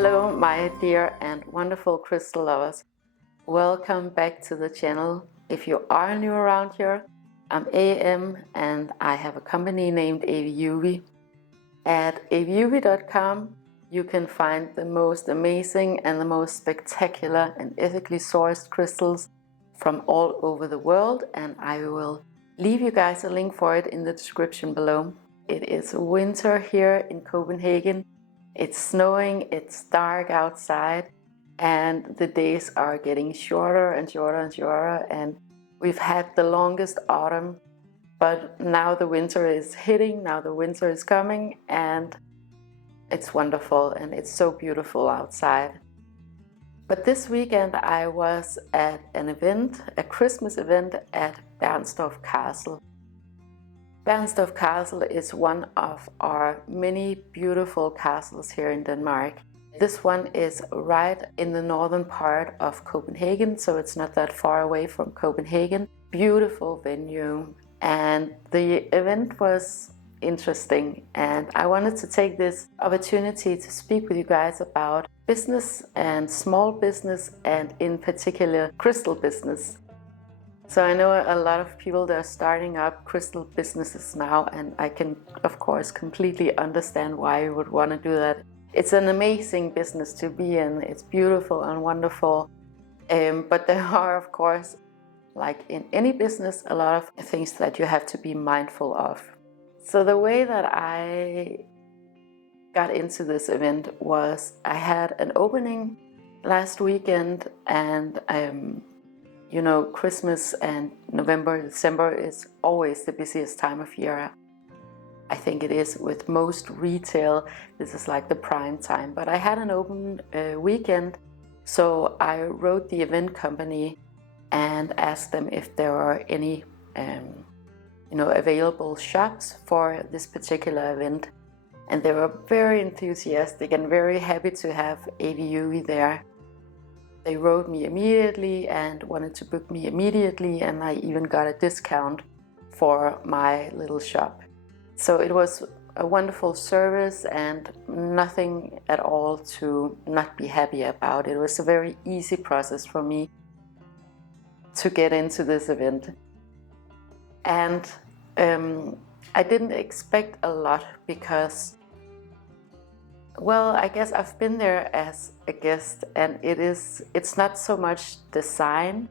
Hello my dear and wonderful crystal lovers. Welcome back to the channel. If you are new around here, I'm AM and I have a company named AVIUVI. At aviuvi.com you can find the most amazing and the most spectacular and ethically sourced crystals from all over the world, and I will leave you guys a link for it in the description below. It is winter here in Copenhagen. It's snowing, it's dark outside, and the days are getting shorter and shorter and shorter, and we've had the longest autumn, but now the winter is hitting, now the winter is coming, and it's wonderful and it's so beautiful outside. But this weekend I was at an event, a Christmas event at Bernstorff Castle. Bernstorff Castle is one of our many beautiful castles here in Denmark. This one is right in the northern part of Copenhagen, so it's not that far away from Copenhagen. Beautiful venue, and the event was interesting, and I wanted to take this opportunity to speak with you guys about business and small business, and in particular crystal business. So I know a lot of people that are starting up crystal businesses now, and I can of course completely understand why you would want to do that. It's an amazing business to be in, it's beautiful and wonderful, but there are of course, like in any business, a lot of things that you have to be mindful of. So the way that I got into this event was I had an opening last weekend, and you know, Christmas and November, December is always the busiest time of year. I think it is with most retail. This is like the prime time. But I had an open weekend, so I wrote the event company and asked them if there are any available shops for this particular event. And they were very enthusiastic and very happy to have AVIUVI there. They wrote me immediately and wanted to book me immediately, and I even got a discount for my little shop. So it was a wonderful service and nothing at all to not be happy about. It was a very easy process for me to get into this event. And I didn't expect a lot because, well, I guess I've been there as a guest, and it's not so much design.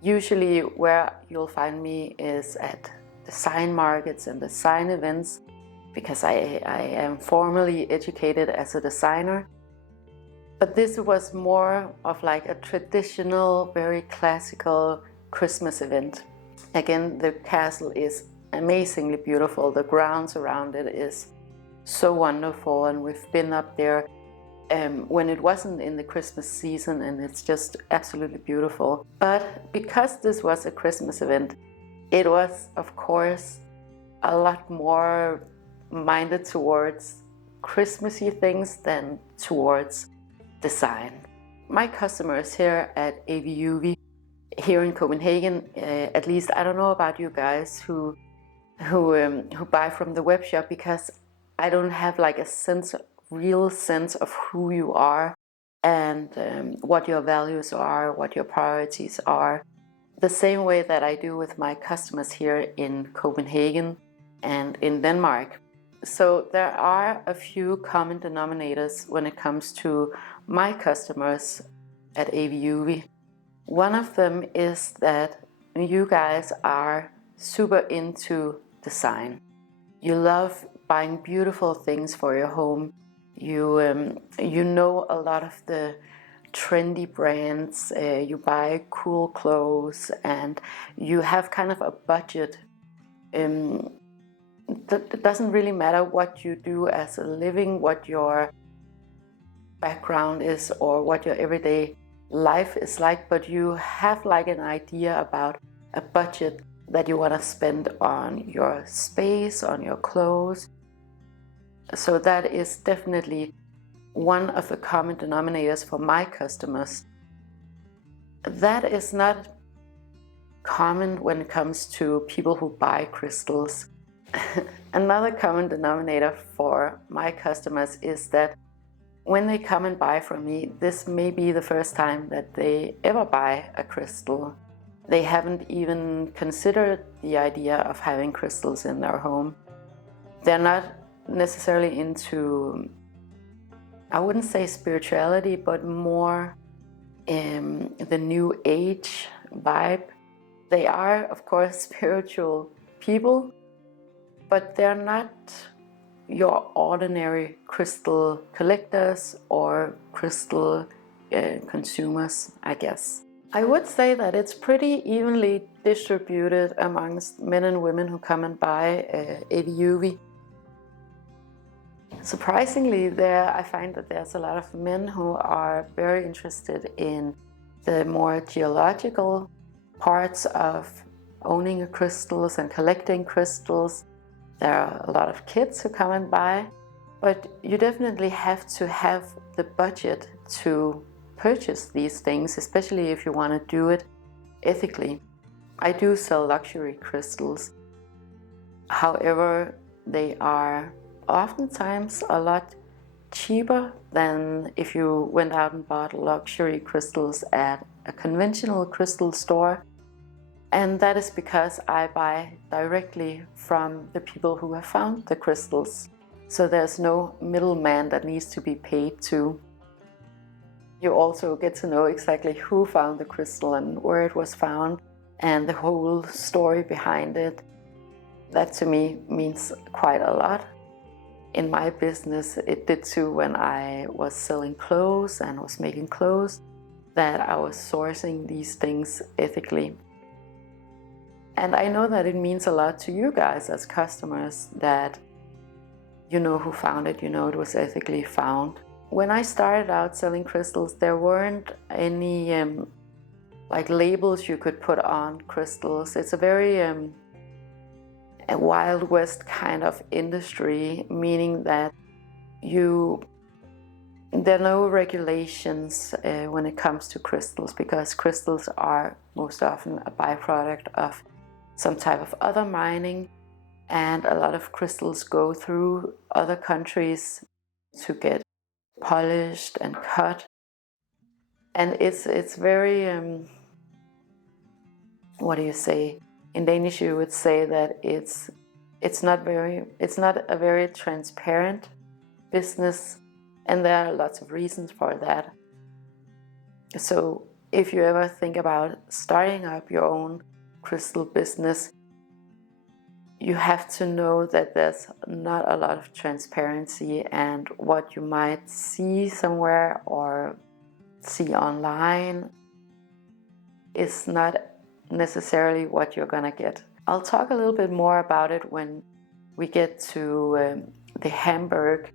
Usually where you'll find me is at design markets and design events, because I am formally educated as a designer. But this was more of like a traditional, very classical Christmas event. Again, the castle is amazingly beautiful. The grounds around it is so wonderful, and we've been up there when it wasn't in the Christmas season, and it's just absolutely beautiful. But because this was a Christmas event, it was of course a lot more minded towards Christmassy things than towards design. My customers here at AVIUVI here in Copenhagen, at least I don't know about you guys who buy from the web shop, because I don't have like a real sense of who you are and what your values are, what your priorities are, the same way that I do with my customers here in Copenhagen and in Denmark. So there are a few common denominators when it comes to my customers at AVIUVI. One of them is that you guys are super into design. You love buying beautiful things for your home. You know a lot of the trendy brands, you buy cool clothes, and you have kind of a budget. It doesn't really matter what you do as a living, what your background is or what your everyday life is like, but you have like an idea about a budget that you want to spend on your space, on your clothes. So that is definitely one of the common denominators for my customers. That is not common when it comes to people who buy crystals. Another common denominator for my customers is that when they come and buy from me, this may be the first time that they ever buy a crystal. They haven't even considered the idea of having crystals in their home. They're not necessarily into, I wouldn't say spirituality, but more the new age vibe. They are, of course, spiritual people, but they're not your ordinary crystal collectors or crystal consumers, I guess. I would say that it's pretty evenly distributed amongst men and women who come and buy AVIUVI. Surprisingly, I find that there's a lot of men who are very interested in the more geological parts of owning crystals and collecting crystals. There are a lot of kids who come and buy, but you definitely have to have the budget to purchase these things, especially if you want to do it ethically. I do sell luxury crystals. However, they are oftentimes a lot cheaper than if you went out and bought luxury crystals at a conventional crystal store. And that is because I buy directly from the people who have found the crystals. So there's no middleman that needs to be paid to. You also get to know exactly who found the crystal and where it was found and the whole story behind it. That to me means quite a lot. In my business, it did too when I was selling clothes and was making clothes, that I was sourcing these things ethically. And I know that it means a lot to you guys as customers that you know who found it, you know it was ethically found. When I started out selling crystals, there weren't any like labels you could put on crystals. It's a very a Wild West kind of industry, meaning that there are no regulations when it comes to crystals, because crystals are most often a byproduct of some type of other mining, and a lot of crystals go through other countries to get polished and cut, and it's very what do you say? In Danish you would say that it's not a very transparent business, and there are lots of reasons for that. So if you ever think about starting up your own crystal business, you have to know that there's not a lot of transparency, and what you might see somewhere or see online is not necessarily what you're gonna get. I'll talk a little bit more about it when we get to the Hamburg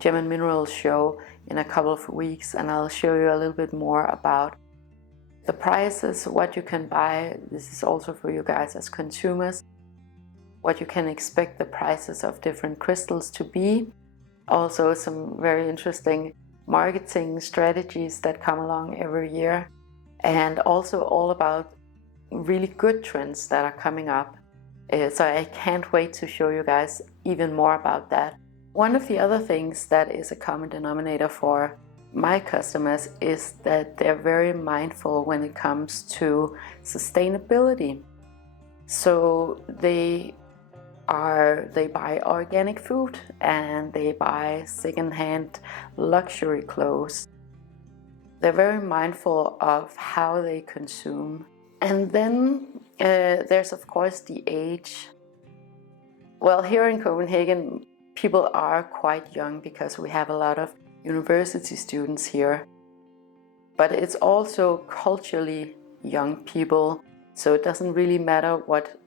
Gem and Mineral Show in a couple of weeks, and I'll show you a little bit more about the prices, what you can buy. This is also for you guys as consumers, what you can expect the prices of different crystals to be. Also some very interesting marketing strategies that come along every year, and also all about really good trends that are coming up. So I can't wait to show you guys even more about that. One of the other things that is a common denominator for my customers is that they're very mindful when it comes to sustainability. So they buy organic food, and they buy secondhand luxury clothes. They're very mindful of how they consume. And then there's of course the age. Well, here in Copenhagen, people are quite young because we have a lot of university students here. But it's also culturally young people, so it doesn't really matter what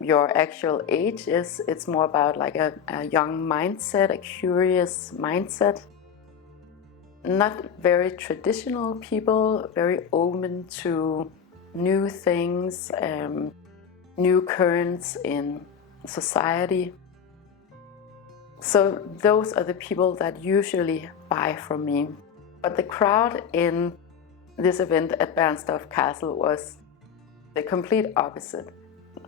your actual age is. It's more about like a young mindset, a curious mindset. Not very traditional people, very open to new things, new currents in society. So those are the people that usually buy from me. But the crowd in this event at Bernstorff Castle was the complete opposite.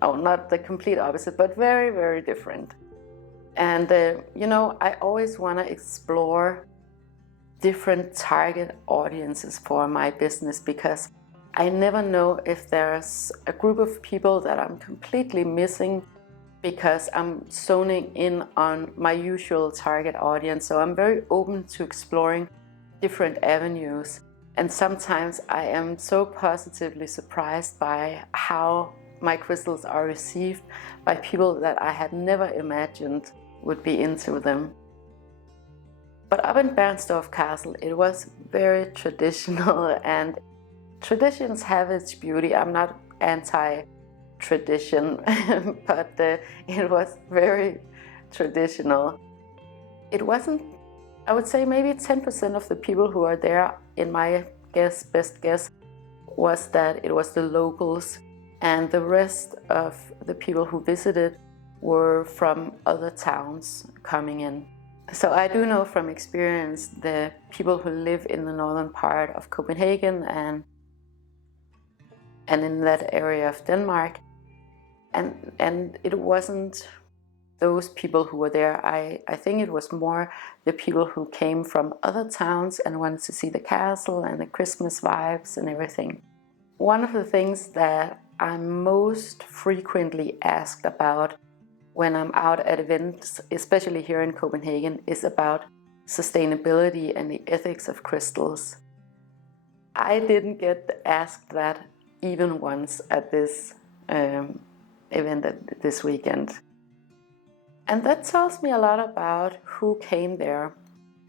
Oh, not the complete opposite, but very, very different. And you know, I always want to explore different target audiences for my business, because I never know if there's a group of people that I'm completely missing because I'm zoning in on my usual target audience. So I'm very open to exploring different avenues. And sometimes I am so positively surprised by how my crystals are received by people that I had never imagined would be into them. But up in Bernstorff Castle, it was very traditional, and traditions have its beauty. I'm not anti-tradition, but it was very traditional. It wasn't, I would say maybe 10% of the people who are there, in my best guess, was that it was the locals, and the rest of the people who visited were from other towns coming in. So I do know from experience the people who live in the northern part of Copenhagen and in that area of Denmark, and it wasn't those people who were there. I think it was more the people who came from other towns and wanted to see the castle and the Christmas vibes and everything. One of the things that I'm most frequently asked about when I'm out at events, especially here in Copenhagen, is about sustainability and the ethics of crystals. I didn't get asked that even once at this event this weekend. And that tells me a lot about who came there.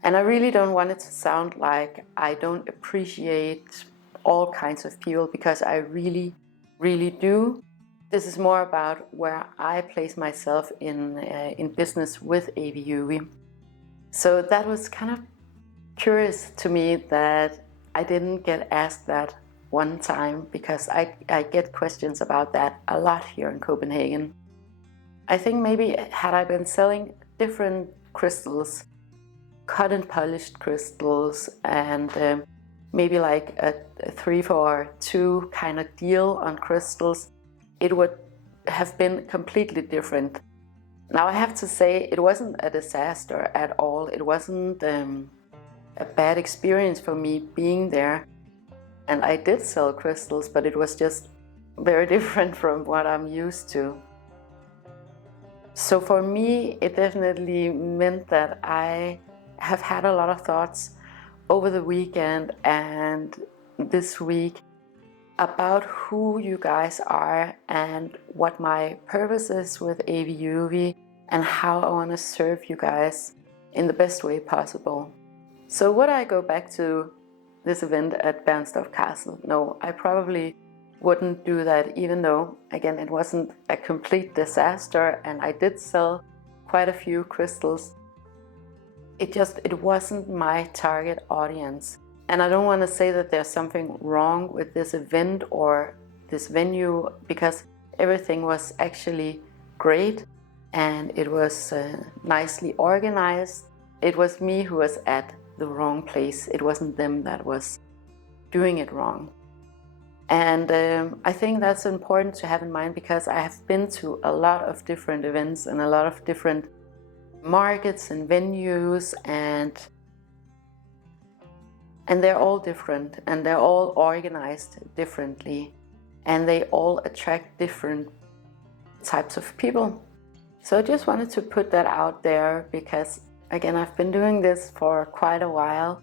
And I really don't want it to sound like I don't appreciate all kinds of people, because I really, really do. This is more about where I place myself in business with AVIUVI. So that was kind of curious to me that I didn't get asked that one time, because I get questions about that a lot here in Copenhagen. I think maybe had I been selling different crystals, cut and polished crystals, and maybe like a 3 for 2 kind of deal on crystals, it would have been completely different. Now I have to say, it wasn't a disaster at all. It wasn't a bad experience for me being there. And I did sell crystals, but it was just very different from what I'm used to. So for me, it definitely meant that I have had a lot of thoughts over the weekend and this week about who you guys are and what my purpose is with AVIUVI and how I want to serve you guys in the best way possible. So would I go back to this event at Bernstorff Castle? No, I probably wouldn't do that, even though, again, it wasn't a complete disaster and I did sell quite a few crystals. It wasn't my target audience. And I don't want to say that there's something wrong with this event or this venue, because everything was actually great and it was nicely organized. It was me who was at the wrong place. It wasn't them that was doing it wrong. And I think that's important to have in mind, because I have been to a lot of different events and a lot of different markets and venues, and they're all different and they're all organized differently and they all attract different types of people. So I just wanted to put that out there, because again, I've been doing this for quite a while,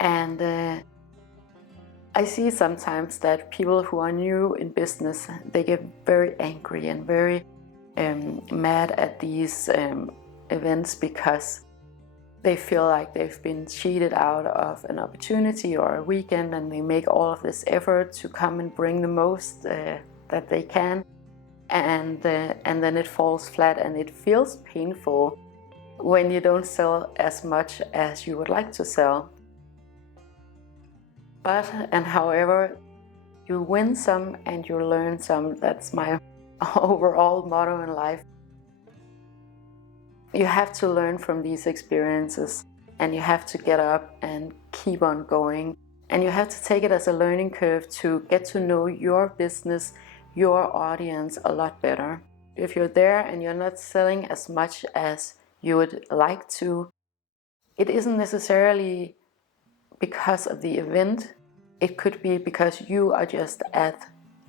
and I see sometimes that people who are new in business, they get very angry and very mad at these events because they feel like they've been cheated out of an opportunity or a weekend, and they make all of this effort to come and bring the most that they can, and then it falls flat, and it feels painful when you don't sell as much as you would like to sell. But, and however, you win some and you learn some. That's my overall motto in life. You have to learn from these experiences, and you have to get up and keep on going. And you have to take it as a learning curve to get to know your business, your audience a lot better. If you're there and you're not selling as much as you would like to, it isn't necessarily because of the event. It could be because you are just at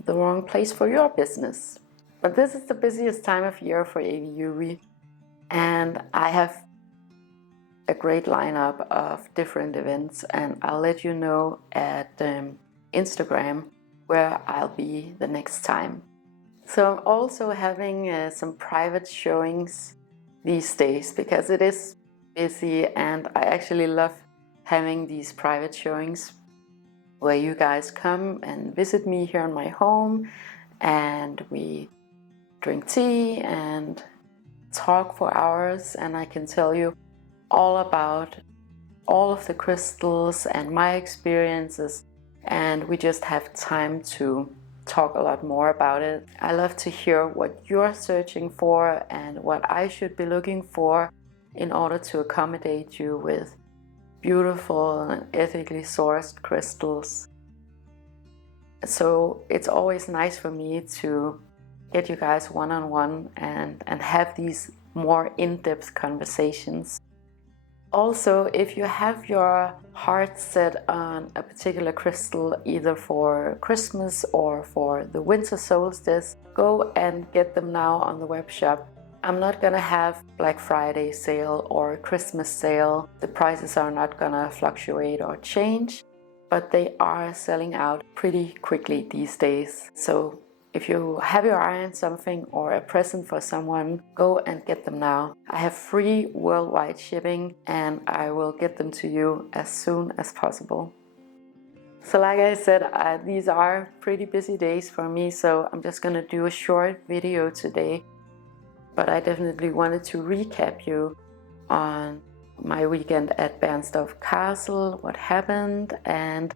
the wrong place for your business. But this is the busiest time of year for AVIUVI, and I have a great lineup of different events, and I'll let you know at Instagram where I'll be the next time. So I'm also having some private showings these days because it is busy, and I actually love having these private showings where you guys come and visit me here in my home, and we drink tea and talk for hours, and I can tell you all about all of the crystals and my experiences, and we just have time to talk a lot more about it. I love to hear what you're searching for and what I should be looking for in order to accommodate you with beautiful and ethically sourced crystals. So it's always nice for me to get you guys one-on-one and have these more in-depth conversations. Also, if you have your heart set on a particular crystal, either for Christmas or for the winter solstice, go and get them now on the web shop. I'm not gonna have Black Friday sale or Christmas sale. The prices are not gonna fluctuate or change, but they are selling out pretty quickly these days. So if you have your eye on something or a present for someone, go and get them now. I have free worldwide shipping, and I will get them to you as soon as possible. So like I said, these are pretty busy days for me, so I'm just gonna do a short video today. But I definitely wanted to recap you on my weekend at Bernstorff Castle, what happened, and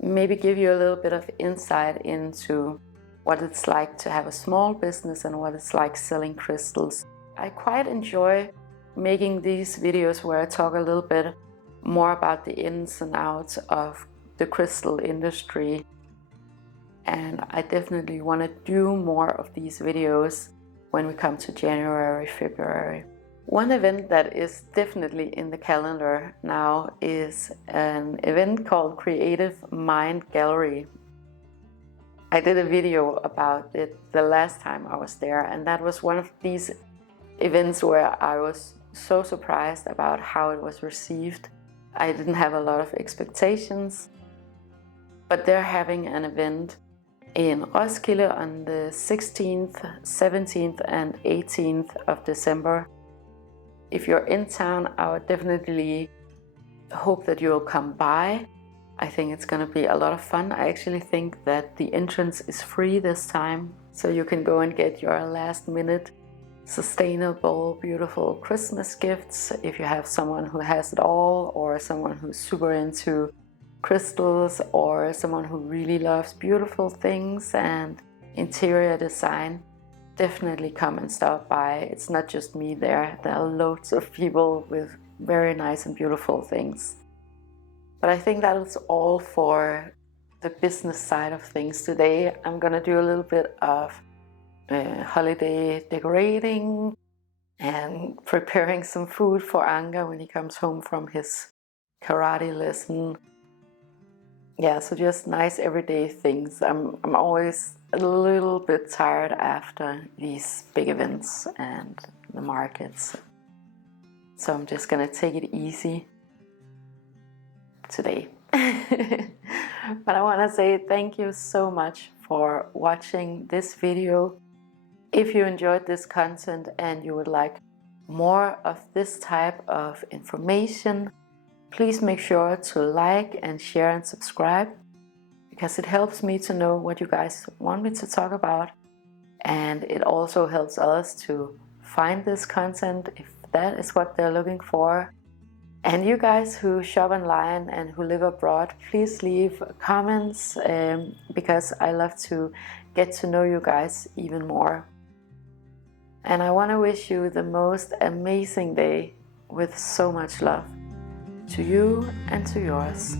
maybe give you a little bit of insight into what it's like to have a small business and what it's like selling crystals. I quite enjoy making these videos where I talk a little bit more about the ins and outs of the crystal industry, and I definitely want to do more of these videos when we come to January, February. One event that is definitely in the calendar now is an event called Creative Mind Gallery. I did a video about it the last time I was there, and that was one of these events where I was so surprised about how it was received. I didn't have a lot of expectations, but they're having an event in Roskilde on the 16th, 17th and 18th of December. If you're in town, I would definitely hope that you'll come by. I think it's going to be a lot of fun. I actually think that the entrance is free this time, so you can go and get your last minute sustainable, beautiful Christmas gifts if you have someone who has it all, or someone who's super into crystals, or someone who really loves beautiful things and interior design. Definitely come and stop by. It's not just me there. There are loads of people with very nice and beautiful things. But I think that is all for the business side of things today. I'm gonna do a little bit of holiday decorating and preparing some food for Anga when he comes home from his karate lesson. Yeah, so just nice everyday things. I'm always a little bit tired after these big events and the markets. So I'm just gonna take it easy today. But I want to say thank you so much for watching this video. If you enjoyed this content and you would like more of this type of information, please make sure to like and share and subscribe, because it helps me to know what you guys want me to talk about, and it also helps others to find this content if that is what they're looking for. And you guys who shop online and who live abroad, please leave comments, because I love to get to know you guys even more. And I want to wish you the most amazing day with so much love to you and to yours.